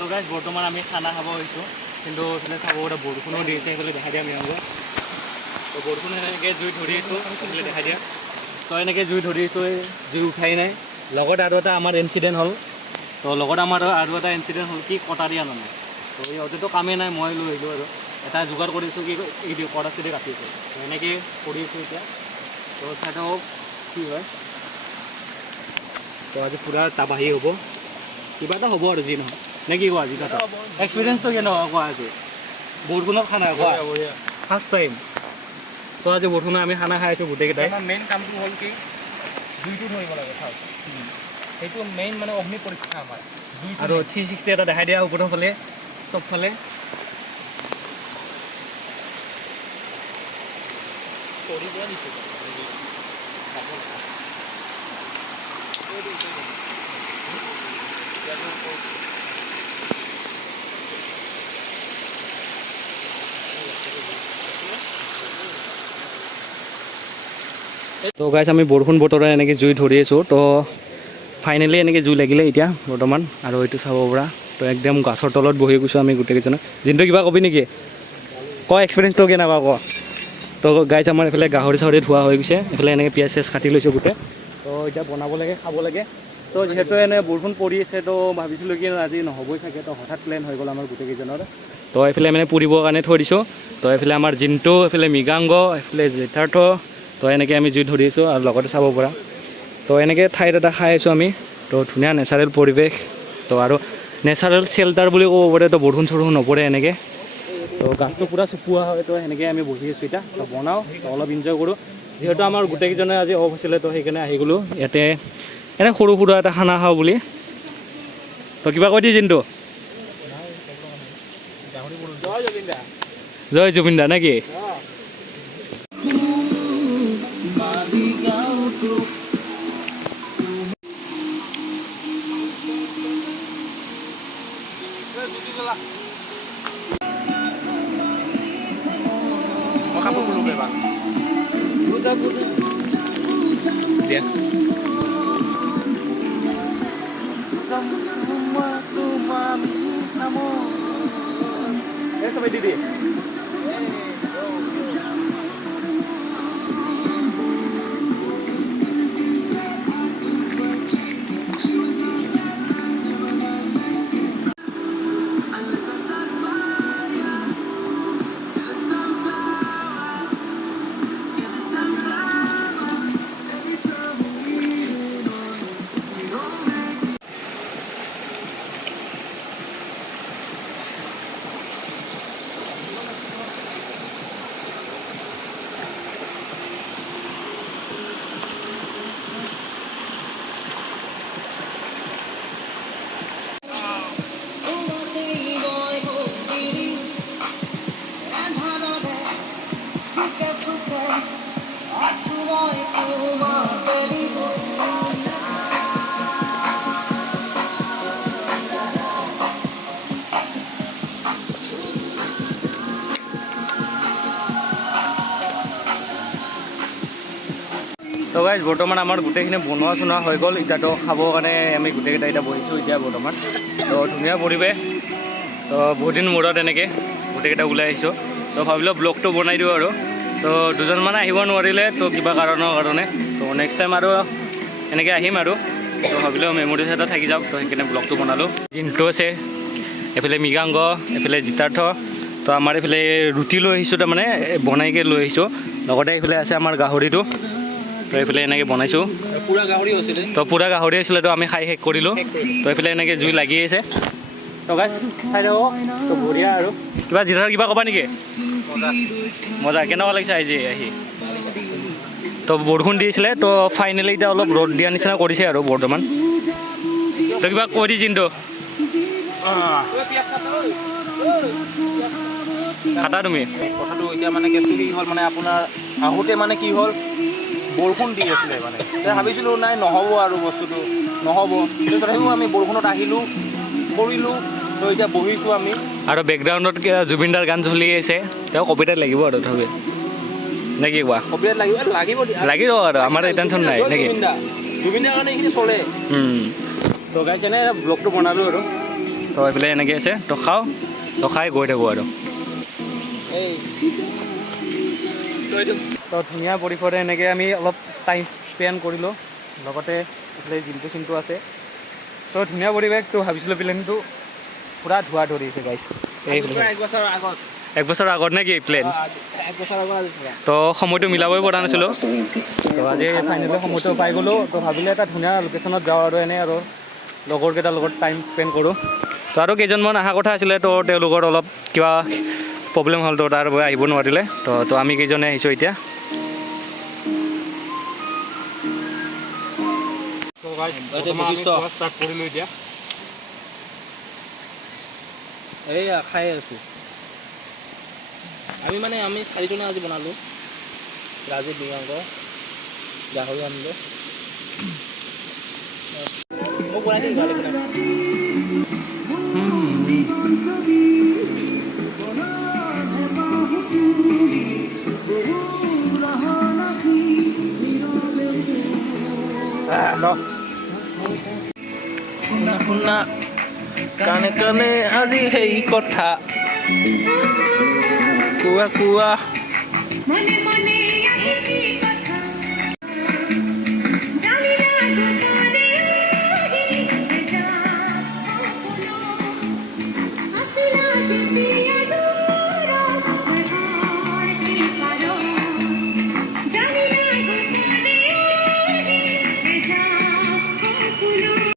তো গাইজ বৰ্তমান আমি খানা খাব হৈছোঁ, কিন্তু এইফালে চাব গ'লে বৰষুণো দি আছে, সেইফালে দেখাই দিয়া মিয়াংগ। তো বৰষুণ এনেকৈ জুই ধৰি আছোঁ, সেইফালে দেখাই দিয়া। তো এনেকৈ জুই ধৰি আছোঁ, জুই উঠাই নাই। লগত আৰু এটা আমাৰ ইনচিডেণ্ট হ'ল। তো লগত আমাৰ আৰু এটা ইনচিডেণ্ট হ'ল কি কটাৰী আনা নাই। তো সিহঁতেতো কামেই নাই, মই লৈ আহিলোঁ আৰু এটা যোগাৰ কৰিছোঁ কি এই কটাৰী দি কাটিছোঁ। তো এনেকৈ কৰি আছোঁ এতিয়া। তো চাই থাকক কি হয়। তো আজি পূৰা তাবাহী হ'ব, কিবা এটা হ'ব আৰু যি নহয় নে কি কোৱা? আজি কথা এক্সপিৰিয়েঞ্চটো কেনেকুৱা কোৱা? আজি বৰষুণত খানা কোৱা ফাৰ্ষ্ট টাইম। তো আজি বৰষুণত আমি খানা খাই আছোঁ গোটেইকেইটাই। আমাৰ মেইন কামটো হ'ল কি জুইটো ধৰিব লাগে ফাৰ্ষ্ট, সেইটো মেইন মানে অগ্নি পৰীক্ষা আমাৰ। আৰু 360 এটা দেখাই দিয়া ওপৰৰ ফালে চবফালে। তো গাইজ আমি বৰষুণ বতৰত এনেকৈ জুই ধৰি আছোঁ। তো ফাইনেলি এনেকৈ জুই লাগিলে এতিয়া বৰ্তমান, আৰু এইটো চাব পৰা। তো একদম গছৰ তলত বহি গৈছোঁ আমি গোটেইকেইজনে। জিন্তু কিবা কবি নেকি? ক এক্সপিৰিয়েঞ্চটো কেনেকুৱা ক? তো গাইজ আমাৰ এইফালে গাহৰি চাহৰি ধোৱা হৈ গৈছে, এইফালে এনেকৈ পিঁয়াজ চিয়াজ কাটি লৈছোঁ গোটেই। তো এতিয়া বনাব লাগে, খাব লাগে। তো যিহেতু এনেই বৰষুণ পৰি আছে, তো ভাবিছিলোঁ কি আজি নহ'বই চাগে। তো হঠাৎ প্লেন হৈ গ'ল আমাৰ গোটেইকেইজনৰ। তো এইফালে মানে পুৰিবৰ কাৰণে থৈ দিছোঁ। তো এইফালে আমাৰ জিন্তু, এইফালে মৃগাংগ, এইফালে যথাৰ্থ। তো এনেকৈ আমি জুই ধৰি আছোঁ আৰু লগতে চাব পৰা। তো এনেকৈ ঠাইত এটা খাই আছোঁ আমি। তো ধুনীয়া নেচাৰেল পৰিৱেশ। তো আৰু নেচাৰেল শ্বেল্টাৰ বুলি ক'ব পাৰে। তো বৰষুণ চৰষুণ নপৰে এনেকৈ। তো গাছটো পূৰা চুপোৱা হয়। তো সেনেকৈ আমি বহি আছোঁ এতিয়া। তো বনাওঁ, তো অলপ এনজয় কৰোঁ। যিহেতু আমাৰ গোটেইকেইজনে আজি অফ হৈছিলে, তো সেইকাৰণে আহি গ'লোঁ ইয়াতে এনেই সৰু সুৰা এটা খানা খাওঁ বুলি। তো কিবা কৈ দি জিন্তু? জয় জুবিন দা নে কি? মই কাপোৰ খুলোগৈ এবাৰ দিয়া। এই সবাই দিদি তো গাইজ বৰ্তমান আমাৰ গোটেইখিনি বনোৱা চনোৱা হৈ গ'ল। এতিয়াতো খাবৰ কাৰণে আমি গোটেইকেইটা এতিয়া বহিছোঁ এতিয়া বৰ্তমান। তো ধুনীয়া পৰিৱেশ। তো বহুত দিন মূৰত এনেকৈ গোটেইকেইটা ওলাই আহিছোঁ। তো ভাবিলোঁ ব্লগটো বনাই দিওঁ আৰু। তো দুজনমানে আহিব নোৱাৰিলে, তো কিবা কাৰণৰ কাৰণে। তো নেক্সট টাইম আৰু এনেকৈ আহিম আৰু। তো ভাবিলোঁ মেমৰিজ এটা থাকি যাওক, তো সেইকাৰণে ব্লগটো বনালোঁ। জিন্তু আছে, এইফালে মৃগাংগ, এইফালে যথাৰ্থ। তো আমাৰ এইফালে ৰুটি লৈ আহিছোঁ, তাৰমানে বনাইকৈ লৈ আহিছোঁ। লগতে এইফালে আছে আমাৰ গাহৰিটো। তো এইফালে এনেকৈ বনাইছোঁ। পূৰা গাহৰি আছিলে, তো পূৰা গাহৰি আছিলে, তো আমি খাই শেষ কৰিলোঁ। তো এইফালে এনেকৈ জুই লাগি আছে। তো গাইজ চাই থাকোঁ, তো বঢ়িয়া আৰু। কিবা জিধাৰ কিবা ক'বা নেকি? মজা কেনেকুৱা লাগিছে আজি আহি? তো বৰষুণ দিছিলে, তো ফাইনেলি এতিয়া অলপ ৰ'দ দিয়া নিচিনা কৰিছে আৰু বৰ্তমান। তো কিবা কৈ দি জিন্তু খাটা তুমি। কথাটো এতিয়া মানে কেছটো কি হ'ল, মানে আপোনাৰ আহোঁতে মানে কি হ'ল বৰষুণ দি আছিলে মানে। এতিয়া ভাবিছিলোঁ নাই নহ'ব আৰু বস্তুটো নহ'ব। তথাপিও আমি বৰষুণত আহিলোঁ, কৰিলোঁ। তো এতিয়া বহিছোঁ আমি। আৰু বেকগ্ৰাউণ্ডত জুবিন দাৰ গান চলি আছে, তেওঁ কপিৰাইট লাগিব আৰু তথাপি নে কি কোৱা? কপিৰাইট লাগিব লাগিব আৰু আমাৰ টেনশ্যন নাই নেকি? জুবিন দাৰ কাৰণে এইখিনি চলে। তো গাইজ এনে ব্লগটো বনালোঁ আৰু। তো এইফালে এনেকৈ আছে, তো খাওঁ, তো খাই গৈ থাকোঁ আৰু। এই তো ধুনীয়া পৰিসৰে এনেকৈ আমি অলপ টাইম স্পেণ্ড কৰিলোঁ, লগতে এইফালে জিমটো চিমটো আছে। তো ধুনীয়া পৰিৱেশ। তো ভাবিছিলোঁ প্লেনটো পূৰা ধোৱা ধৰিছে গাইছ। এইফালে 1 বছৰ আগত 1 বছৰ আগত নে কি প্লেন? 1 বছৰ আগত আহিছিল। তো সময়টো মিলাবই পৰা নাছিলোঁ। তো আজি ফাইনেলি সময়টো পাই গ'লোঁ। তো ভাবিলে এটা ধুনীয়া লোকেশ্যনত যাওঁ আৰু এনেই আৰু লগৰকেইটাৰ লগত টাইম স্পেণ্ড কৰোঁ। তো আৰু কেইজনমান অহা কথা আছিলে, তো তেওঁলোকৰ অলপ কিবা প্ৰব্লেম হ'ল, তো তাৰ বাবে আহিব নোৱাৰিলে। তো আমি কেইজনে আহিছোঁ এতিয়া। ষ্টাৰ্ট কৰিলোঁ এতিয়া। এইয়া খাই আছোঁ। আমি 4জনে আজি বনালোঁ। ৰাজীৱ, দিগন্ত, গাহৰি আনিলোঁ। মোক বনাই দিম গাহৰি বনাই। শুনা শুনা কাণে কাণে আজি সেই কথা কোৱা কোৱা। মনে মনে আজি কি কথা জানি না গোপনে ৰহি যা আপনো আসিলা যদি